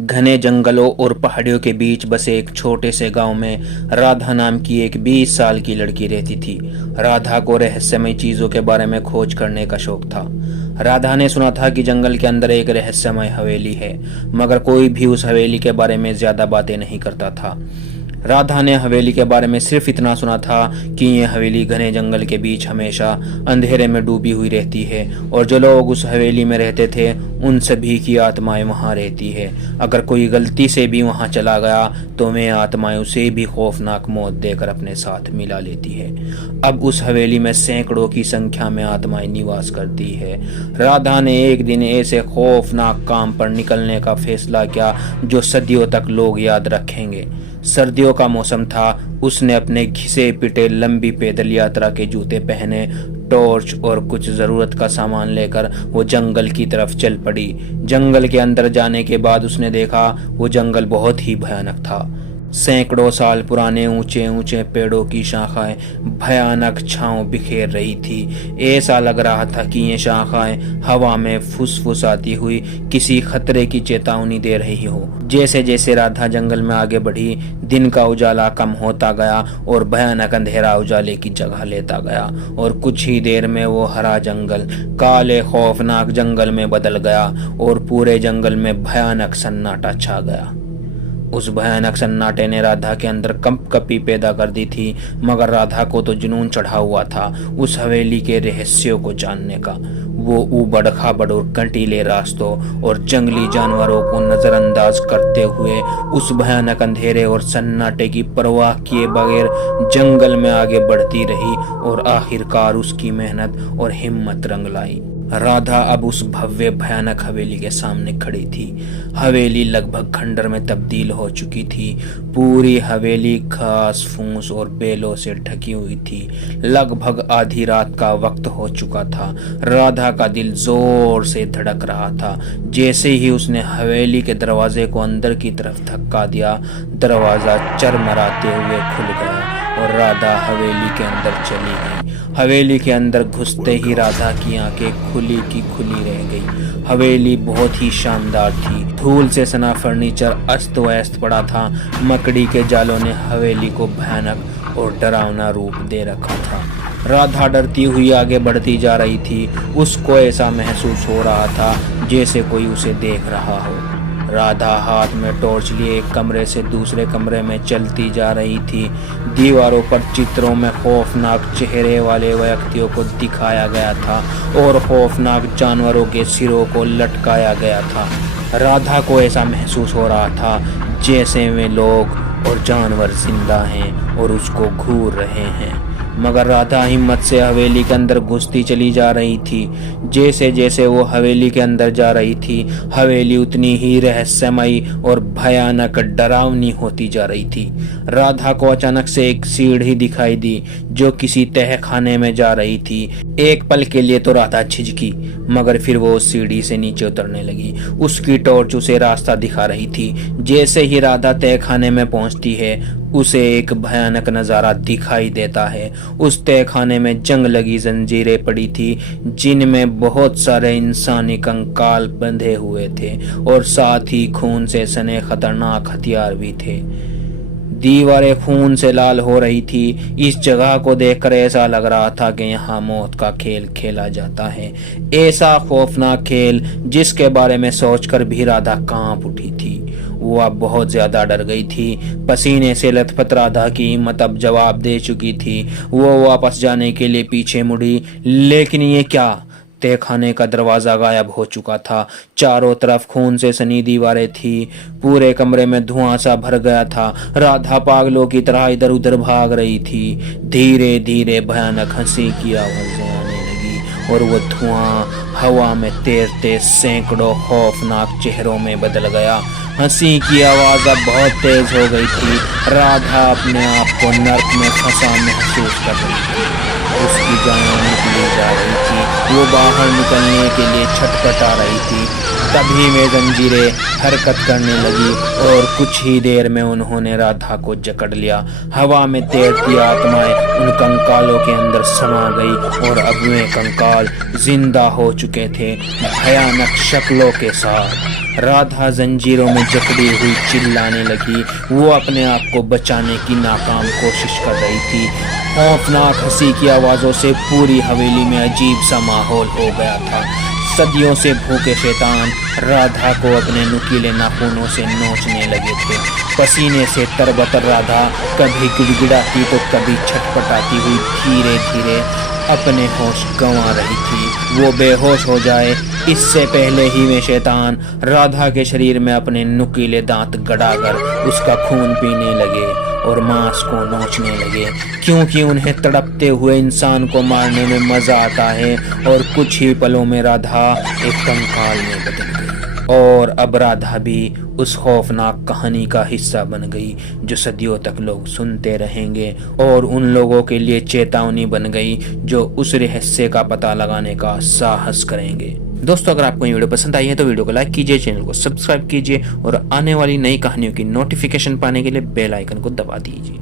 घने जंगलों और पहाड़ियों के बीच बसे एक छोटे से गांव में राधा नाम की एक 20 साल की लड़की रहती थी। राधा को रहस्यमय चीजों के बारे में खोज करने का शौक था। राधा ने सुना था कि जंगल के अंदर एक रहस्यमय हवेली है, मगर कोई भी उस हवेली के बारे में ज्यादा बातें नहीं करता था। राधा ने हवेली के बारे में सिर्फ इतना सुना था कि ये हवेली घने जंगल के बीच हमेशा अंधेरे में डूबी हुई रहती है और जो लोग उस हवेली में रहते थे उन सभी की आत्माएं वहां रहती है। अगर कोई गलती से भी वहां चला गया तो वे आत्माएं उसे भी खौफनाक मौत देकर अपने साथ मिला लेती है। अब उस हवेली में सैकड़ों की संख्या में आत्माएं निवास करती है। राधा ने एक दिन ऐसे खौफनाक काम पर निकलने का फैसला किया जो सदियों तक लोग याद रखेंगे। सर्दियों का मौसम था। उसने अपने घिसे पिटे लंबी पैदल यात्रा के जूते पहने, टॉर्च और कुछ जरूरत का सामान लेकर वो जंगल की तरफ चल पड़ी। जंगल के अंदर जाने के बाद उसने देखा वो जंगल बहुत ही भयानक था। सैकड़ों साल पुराने ऊंचे ऊंचे पेड़ों की शाखाएं भयानक छांव बिखेर रही थी। ऐसा लग रहा था कि ये शाखाएं हवा में फुसफुसाती हुई किसी खतरे की चेतावनी दे रही हो। जैसे जैसे राधा जंगल में आगे बढ़ी, दिन का उजाला कम होता गया और भयानक अंधेरा उजाले की जगह लेता गया और कुछ ही देर में वो हरा जंगल काले खौफनाक जंगल में बदल गया और पूरे जंगल में भयानक सन्नाटा छा गया। उस भयानक सन्नाटे ने राधा के अंदर कंपकपी पैदा कर दी थी, मगर राधा को तो जुनून चढ़ा हुआ था उस हवेली के रहस्यों को जानने का। वो ऊबड़ खाबड़ और कंटीले रास्तों और जंगली जानवरों को नजरअंदाज करते हुए उस भयानक अंधेरे और सन्नाटे की परवाह किए बगैर जंगल में आगे बढ़ती रही और आखिरकार उसकी मेहनत और हिम्मत रंग लाई। राधा अब उस भव्य भयानक हवेली के सामने खड़ी थी। हवेली लगभग खंडर में तब्दील हो चुकी थी। पूरी हवेली घास फूस और बेलों से ढकी हुई थी। लगभग आधी रात का वक्त हो चुका था। राधा का दिल जोर से धड़क रहा था। जैसे ही उसने हवेली के दरवाजे को अंदर की तरफ धक्का दिया, दरवाजा चरमराते हुए खुल गया और राधा हवेली के अंदर चली गई। हवेली के अंदर घुसते ही राधा की आंखें खुली की खुली रह गई। हवेली बहुत ही शानदार थी। धूल से सना फर्नीचर अस्त व्यस्त पड़ा था। मकड़ी के जालों ने हवेली को भयानक और डरावना रूप दे रखा था। राधा डरती हुई आगे बढ़ती जा रही थी। उसको ऐसा महसूस हो रहा था जैसे कोई उसे देख रहा हो। राधा हाथ में टॉर्च लिए एक कमरे से दूसरे कमरे में चलती जा रही थी। दीवारों पर चित्रों में खौफनाक चेहरे वाले व्यक्तियों को दिखाया गया था और खौफनाक जानवरों के सिरों को लटकाया गया था। राधा को ऐसा महसूस हो रहा था जैसे वे लोग और जानवर जिंदा हैं और उसको घूर रहे हैं। मगर राधा हिम्मत से हवेली के अंदर घुसती चली जा रही थी। जैसे जैसे वो हवेली के अंदर जा रही थी, हवेली उतनी ही रहस्यमयी और भयानक डरावनी होती जा रही थी। राधा को अचानक से एक सीढ़ी दिखाई दी जो किसी तहखाने में जा रही थी। एक पल के लिए तो राधा झिझकी, मगर फिर वो उस सीढ़ी से नीचे उतरने लगी। उसकी टॉर्च उसे रास्ता दिखा रही थी। जैसे ही राधा तहखाने में पहुंचती है, उसे एक भयानक नजारा दिखाई देता है। उस तहखाने में जंग लगी जंजीरें पड़ी थी जिनमें बहुत सारे इंसानी कंकाल बंधे हुए थे और साथ ही खून से सने खतरनाक हथियार भी थे। दीवारें खून से लाल हो रही थी। इस जगह को देखकर ऐसा लग रहा था कि यहाँ मौत का खेल खेला जाता है। ऐसा खौफनाक खेल जिसके बारे में सोचकर भी राधा कांप उठी थी। वो अब बहुत ज्यादा डर गई थी। पसीने से लथपथ राधा की हिम्मत अब जवाब दे चुकी थी। वो वापस जाने के लिए पीछे मुड़ी, लेकिन ये क्या? तहखाने का दरवाजा गायब हो चुका था। चारों तरफ खून से सनी दीवारें थी। पूरे कमरे में धुआं सा भर गया था। राधा पागलों की तरह इधर उधर भाग रही थी। धीरे धीरे भयानक हंसी की आवाजें आने लगी और वो धुआं हवा में तैरते सैकड़ों खौफनाक चेहरों में बदल गया। हंसी की आवाज अब बहुत तेज हो गई थी। राधा अपने आप को नर्क में फंसा महसूस कर रही थी। उसकी जान निकली जा रही थी। वो बाहर निकलने के लिए छटपटा रही थी। तभी में जंजीरें हरकत करने लगी और कुछ ही देर में उन्होंने राधा को जकड़ लिया। हवा में तैरती आत्माएं उन कंकालों के अंदर समा गई और अब वे कंकाल जिंदा हो चुके थे, भयानक शक्लों के साथ। राधा जंजीरों में जकड़ी हुई चिल्लाने लगी। वो अपने आप को बचाने की नाकाम कोशिश कर रही थी। खौफनाक हंसी की आवाज़ों से पूरी हवेली में अजीब सा माहौल हो गया था। सदियों से भूखे शैतान राधा को अपने नुकीले नाखूनों से नोचने लगे थे। पसीने से तरबतर राधा कभी गिड़गिड़ाती तो कभी छटपटाती हुई धीरे धीरे अपने होश गंवा रही थी। वो बेहोश हो जाए इससे पहले ही वे शैतान राधा के शरीर में अपने नुकीले दांत गड़ाकर उसका खून पीने लगे और मांस को नोचने लगे, क्योंकि उन्हें तड़पते हुए इंसान को मारने में मजा आता है। और कुछ ही पलों में राधा एक कंकाल में बदल गई और अब राधा भी उस खौफनाक कहानी का हिस्सा बन गई जो सदियों तक लोग सुनते रहेंगे और उन लोगों के लिए चेतावनी बन गई जो उस रहस्य का पता लगाने का साहस करेंगे। दोस्तों, अगर आपको ये वीडियो पसंद आई है तो वीडियो को लाइक कीजिए, चैनल को सब्सक्राइब कीजिए और आने वाली नई कहानियों की नोटिफिकेशन पाने के लिए बेल आइकन को दबा दीजिए।